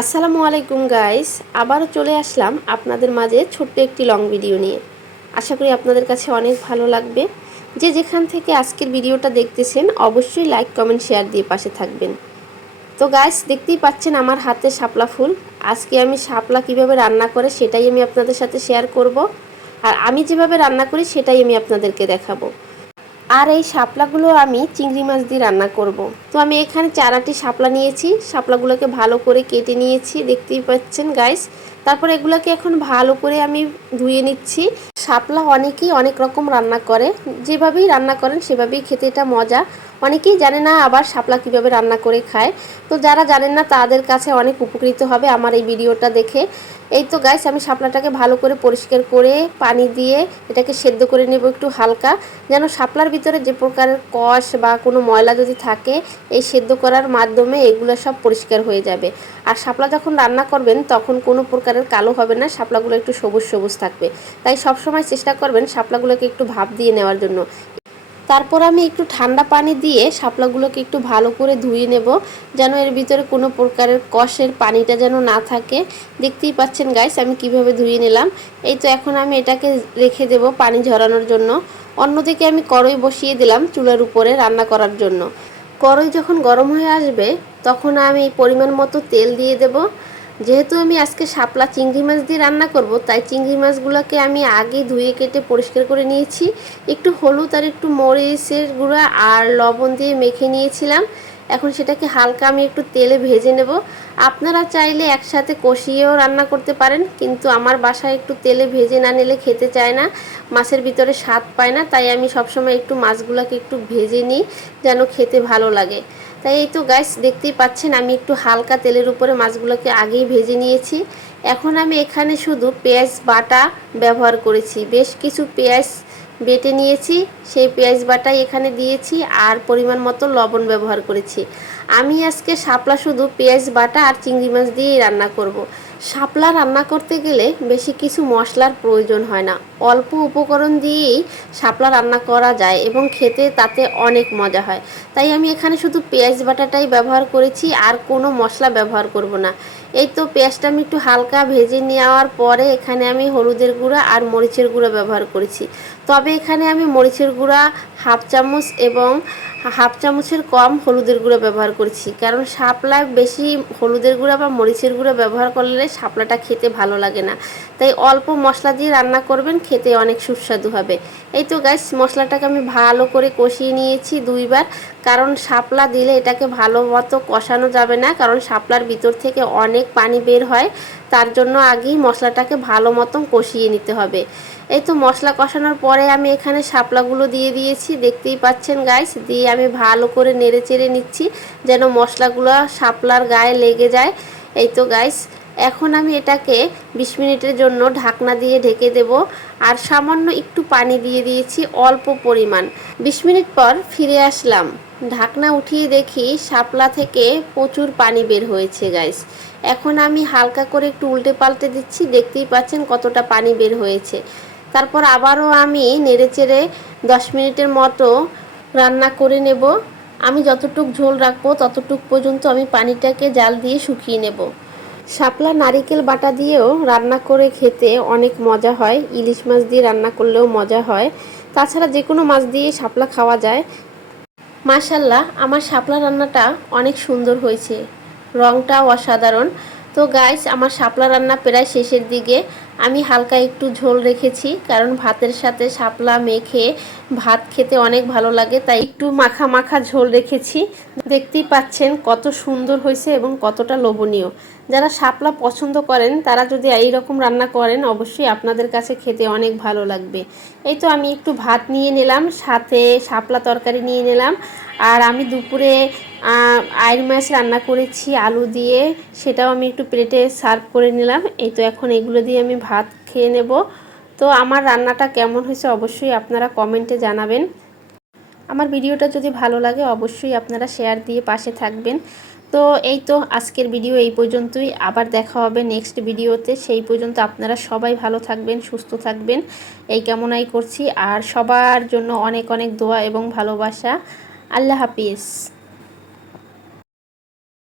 আসসালামু আলাইকুম গাইস, আবারও চলে আসলাম আপনাদের মাঝে ছোট্ট একটি লং ভিডিও নিয়ে। আশা করি আপনাদের কাছে অনেক ভালো লাগবে। যে যেখান থেকে আজকের ভিডিওটা দেখতেছেন অবশ্যই লাইক কমেন্ট শেয়ার দিয়ে পাশে থাকবেন। তো গাইস, দেখতেই পাচ্ছেন আমার হাতে শাপলা ফুল। আজকে আমি শাপলা কিভাবে রান্না করে সেটাই আমি আপনাদের সাথে শেয়ার করব। আর আমি যেভাবে রান্না করি সেটাই আমি আপনাদেরকে দেখাবো। আর এই শাপলাগুলো আমি চিংড়ি মাছ দিয়ে রান্না করব। তো আমি এখানে 4টি শাপলা নিয়েছি, শাপলাগুলোকে ভালো করে কেটে নিয়েছি, দেখতেই পাচ্ছেন গাইস। তারপর এগুলোকে এখন ভালো করে আমি ধুয়ে নিচ্ছি। শাপলা অনেকেই অনেক রকম রান্না করে, যেভাবেই রান্না করেন সেভাবেই খেতে এটা মজা। অনেকেই জানে না আবার শাপলা কিভাবে রান্না করে খায়। তো যারা জানেন না তাদের কাছে অনেক উপকৃত হবে আমার এই ভিডিওটা দেখে। এই তো গাইস, আমি শাপলাটাকে ভালো করে পরিষ্কার করে পানি দিয়ে এটাকে সেদ্ধ করে নেব একটু হালকা, যেন শাপলার ভিতরে যে প্রকারের কষ বা কোনো ময়লা যদি থাকে এই সেদ্ধ করার মাধ্যমে এগুলো সব পরিষ্কার হয়ে যাবে। আর শাপলা যখন রান্না করবেন তখন কোনো প্রকারের কালো হবে না, শাপলাগুলো একটু সবুজ সবুজ থাকবে। তাই সবসময় চেষ্টা করবেন শাপলাগুলোকে একটু ভাপ দিয়ে নেওয়ার জন্য। তারপর আমি একটু ঠান্ডা পানি দিয়ে শাপলাগুলোকে একটু ভালো করে ধুয়ে নেব, যেন এর ভিতরে কোনো প্রকারের কষের পানিটা যেন না থাকে। দেখতেই পাচ্ছেন গাইস আমি কিভাবে ধুয়ে নিলাম। এই তো এখন আমি এটাকে রেখে দেব পানি ঝরানোর জন্য। অন্যদিকে আমি কড়াই বসিয়ে দিলাম চুলার উপরে রান্না করার জন্য। কড়াই যখন গরম হয়ে আসবে তখন আমি পরিমাণ মতো তেল দিয়ে দেব। যেহেতু আমি আজকে শাপলা চিংড়ি মাছ দিয়ে রান্না করব, তাই চিংড়ি মাছগুলোকে আমি আগে ধুয়ে কেটে পরিষ্কার করে নিয়েছি। একটু হলুদ আর একটু মরিচের গুঁড়া আর লবণ দিয়ে মেখে নিয়েছিলাম। এখন সেটাকে হালকা আমি একটু তেলে ভেজে নেব। আপনারা চাইলে একসাথে কষিয়েও রান্না করতে পারেন, কিন্তু আমার বাসায় একটু তেলে ভেজে না নিলে খেতে চায় না, মাছের ভিতরে স্বাদ পায় না। তাই আমি সবসময় একটু মাছগুলোকে একটু ভেজে নিই যেন খেতে ভালো লাগে। তাই এই তো গাইস, দেখতেই পাচ্ছেন আমি একটু হালকা তেলের উপরে মাছগুলোকে আগেই ভেজে নিয়েছি। এখন আমি এখানে শুধু পেঁয়াজ বাটা ব্যবহার করেছি, বেশ কিছু পেঁয়াজ বেটে নিয়েছি, সেই পেঁয়াজ বাটাই এখানে দিয়েছি আর পরিমাণ মতো লবণ ব্যবহার করেছি। আমি আজকে শাপলা শুধু পেঁয়াজ বাটা আর চিংড়ি মাছ দিয়েই রান্না করব। শাপলা রান্না করতে গেলে বেশি কিছু মশলার প্রয়োজন হয় না, অল্প উপকরণ দিয়েই শাপলা রান্না করা যায় এবং খেতে তাতে অনেক মজা হয়। তাই আমি এখানে শুধু পেঁয়াজ বাটাটাই ব্যবহার করেছি, আর কোনো মশলা ব্যবহার করব না। এই তো পেঁয়াজটা আমি একটু হালকা ভেজে নেওয়ার পরে এখানে আমি হলুদের গুঁড়া আর মরিচের গুঁড়া ব্যবহার করেছি। তবে এখানে আমি মরিচের গুঁড়া হাফ চামচ এবং হাফ চামচের কম হলুদের গুঁড়া ব্যবহার করেছি, কারণ শাপলায় বেশি হলুদের গুঁড়া বা মরিচের গুঁড়া ব্যবহার করলে শাপলাটা খেতে ভালো লাগে না। তাই অল্প মশলা দিয়ে রান্না করবেন, খেতে অনেক সুস্বাদু হবে। এই তো গাইস, মশলাটাকে আমি ভালো করে কষিয়ে নিয়েছি 2বার, কারণ শাপলা দিলে এটাকে ভালো মতো কষানো যাবে না, কারণ শাপলার ভিতর থেকে অনেক পানি বের হয়। তার জন্য আগেই মশলাটাকে ভালো মতন কষিয়ে নিতে হবে। এই তো মশলা কষানোর পরে আমি এখানে শাপলাগুলো দিয়ে দিয়েছি, দেখতেই পাচ্ছেন গাইস। দিয়ে আমি ভালো করে নেড়ে চেড়ে নিচ্ছি যেন মশলাগুলো শাপলার গায়ে লেগে যায়। এই তো গাইস, এখন আমি এটাকে 20 মিনিটের জন্য ঢাকনা দিয়ে ঢেকে দেব। আর সামান্য একটু পানি দিয়ে দিয়েছি অল্প পরিমাণ। 20 মিনিট পর ফিরে আসলাম, ঢাকনা উঠিয়ে দেখি শাপলা থেকে প্রচুর পানি বের হয়েছে গাইস। এখন আমি হালকা করে একটু উল্টে পাল্টে দিচ্ছি, দেখতেই পাচ্ছেন কতটা পানি বের হয়েছে। তারপর আবারও আমি নেড়েচেড়ে 10 মিনিটের মতো রান্না করে নেব। আমি যতটুক ঝোল রাখবো ততটুক পর্যন্ত আমি পানিটাকে জাল দিয়ে শুকিয়ে নেব। শাপলা নারিকেল বাটা দিয়েও রান্না করে খেতে অনেক মজা হয়, ইলিশ মাছ দিয়ে রান্না করলেও মজা হয়। তাছাড়া যে কোনো মাছ দিয়ে শাপলা খাওয়া যায়। মাশাল্লাহ, আমার শাপলা রান্নাটা অনেক সুন্দর হয়েছে, রঙটাও অসাধারণ। তো গাইস, আমার শাপলা রান্না প্রায় শেষের দিকে। আমি হালকা একটু ঝোল রেখেছি, কারণ ভাতের সাথে শাপলা মেখে ভাত খেতে অনেক ভালো লাগে, তাই একটু মাখা মাখা ঝোল রেখেছি। দেখতেই পাচ্ছেন কত সুন্দর হয়েছে এবং কতটা লোভনীয়। যারা শাপলা পছন্দ করেন তারা যদি এই রকম রান্না করেন অবশ্যই আপনাদের কাছে খেতে অনেক ভালো লাগবে। এই তো আমি একটু ভাত নিয়ে নিলাম, সাথে শাপলা তরকারি নিয়ে নিলাম। আর আমি দুপুরে আইড় মাছ রান্না করেছি আলু দিয়ে, সেটাও আমি একটু প্লেটে সার্ভ করে নিলাম। এই তো এখন এগুলো দিয়ে আমি ভাত খেয়ে নেব। তো আমার রান্নাটা কেমন হয়েছে অবশ্যই আপনারা কমেন্টে জানাবেন। আমার ভিডিওটা যদি ভালো লাগে অবশ্যই আপনারা শেয়ার দিয়ে পাশে থাকবেন। তো এই তো আজকের ভিডিও এই পর্যন্তই, আবার দেখা হবে নেক্সট ভিডিওতে। সেই পর্যন্ত আপনারা সবাই ভালো থাকবেন, সুস্থ থাকবেন, এই কামনাই করছি। আর সবার জন্য অনেক অনেক দোয়া এবং ভালোবাসা। আল্লাহ হাফিজ।